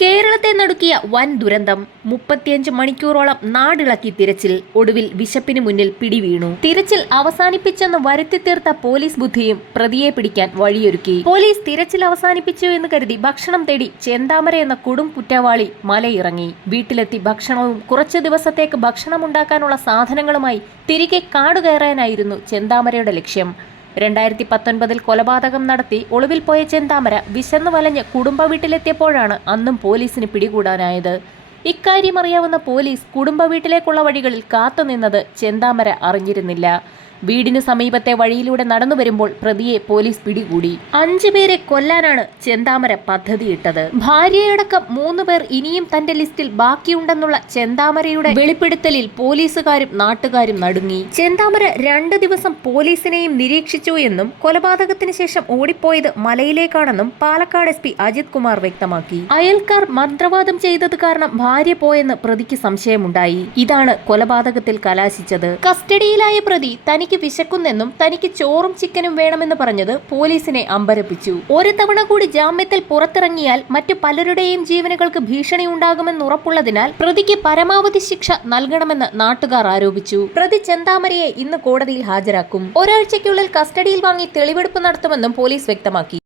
കേരളത്തെ നടുക്കിയ വൻ ദുരന്തം. 35 മണിക്കൂറോളം നാടിളക്കി തിരച്ചിൽ. ഒടുവിൽ വിശപ്പിന് മുന്നിൽ പിടിവീണു. തിരച്ചിൽ അവസാനിപ്പിച്ചെന്ന് വരുത്തിത്തീർത്ത പോലീസ് ബുദ്ധിയും പ്രതിയെ പിടിക്കാൻ വഴിയൊരുക്കി. പോലീസ് തിരച്ചിൽ അവസാനിപ്പിച്ചു എന്ന് കരുതി ഭക്ഷണം തേടി ചെന്താമര എന്ന കൊടും കുറ്റവാളി മലയിറങ്ങി. വീട്ടിലെത്തി ഭക്ഷണവും കുറച്ചു ദിവസത്തേക്ക് ഭക്ഷണമുണ്ടാക്കാനുള്ള സാധനങ്ങളുമായി തിരികെ കാടുകയറാനായിരുന്നു ചെന്താമരയുടെ ലക്ഷ്യം. 2019 കൊലപാതകം നടത്തി ഒളിവിൽ പോയ ചെന്താമര വിശന്നു വലഞ്ഞ് കുടുംബ വീട്ടിലെത്തിയപ്പോഴാണ് അന്നും പോലീസിന് പിടികൂടാനായത്. ഇക്കാര്യം അറിയാവുന്ന പോലീസ് കുടുംബ വീട്ടിലേക്കുള്ള വഴികളിൽ കാത്തുനിന്നത് ചെന്താമര അറിഞ്ഞിരുന്നില്ല. വീടിനു സമീപത്തെ വഴിയിലൂടെ നടന്നു വരുമ്പോൾ പ്രതിയെ പോലീസ് പിടികൂടി. 5 പേരെ കൊല്ലാനാണ് ചെന്താമര പദ്ധതിയിട്ടത്. ഭാര്യയടക്കം 3 പേർ ഇനിയും തന്റെ ലിസ്റ്റിൽ ബാക്കിയുണ്ടെന്നുള്ള ചെന്താമരയുടെ വെളിപ്പെടുത്തലിൽ പോലീസുകാരും നാട്ടുകാരും നടുങ്ങി. ചെന്താമര 2 ദിവസം പോലീസിനെയും നിരീക്ഷിച്ചു എന്നും കൊലപാതകത്തിന് ശേഷം ഓടിപ്പോയത് മലയിലേക്കാണെന്നും പാലക്കാട് SP അജിത് കുമാർ വ്യക്തമാക്കി. അയൽക്കാർ മന്ത്രവാദം ചെയ്തത് കാരണം ഭാര്യ പോയെന്ന് പ്രതിക്ക് സംശയമുണ്ടായി. ഇതാണ് കൊലപാതകത്തിൽ കലാശിച്ചത്. കസ്റ്റഡിയിലായ പ്രതി തനിക്ക് വിശക്കുന്നെന്നും തനിക്ക് ചോറും ചിക്കനും വേണമെന്ന് പറഞ്ഞത് പോലീസിനെ അമ്പരപ്പിച്ചു. ഒരു തവണ കൂടി ജാമ്യത്തിൽ പുറത്തിറങ്ങിയാൽ മറ്റു പലരുടെയും ജീവനുകൾക്ക് ഭീഷണി ഉണ്ടാകുമെന്ന് ഉറപ്പുള്ളതിനാൽ പ്രതിക്ക് പരമാവധി ശിക്ഷ നൽകണമെന്ന് നാട്ടുകാർ ആരോപിച്ചു. പ്രതി ചെന്താമരയെ ഇന്ന് കോടതിയിൽ ഹാജരാക്കും. ഒരാഴ്ചയ്ക്കുള്ളിൽ കസ്റ്റഡിയിൽ വാങ്ങി തെളിവെടുപ്പ് നടത്തുമെന്നും പോലീസ് വ്യക്തമാക്കി.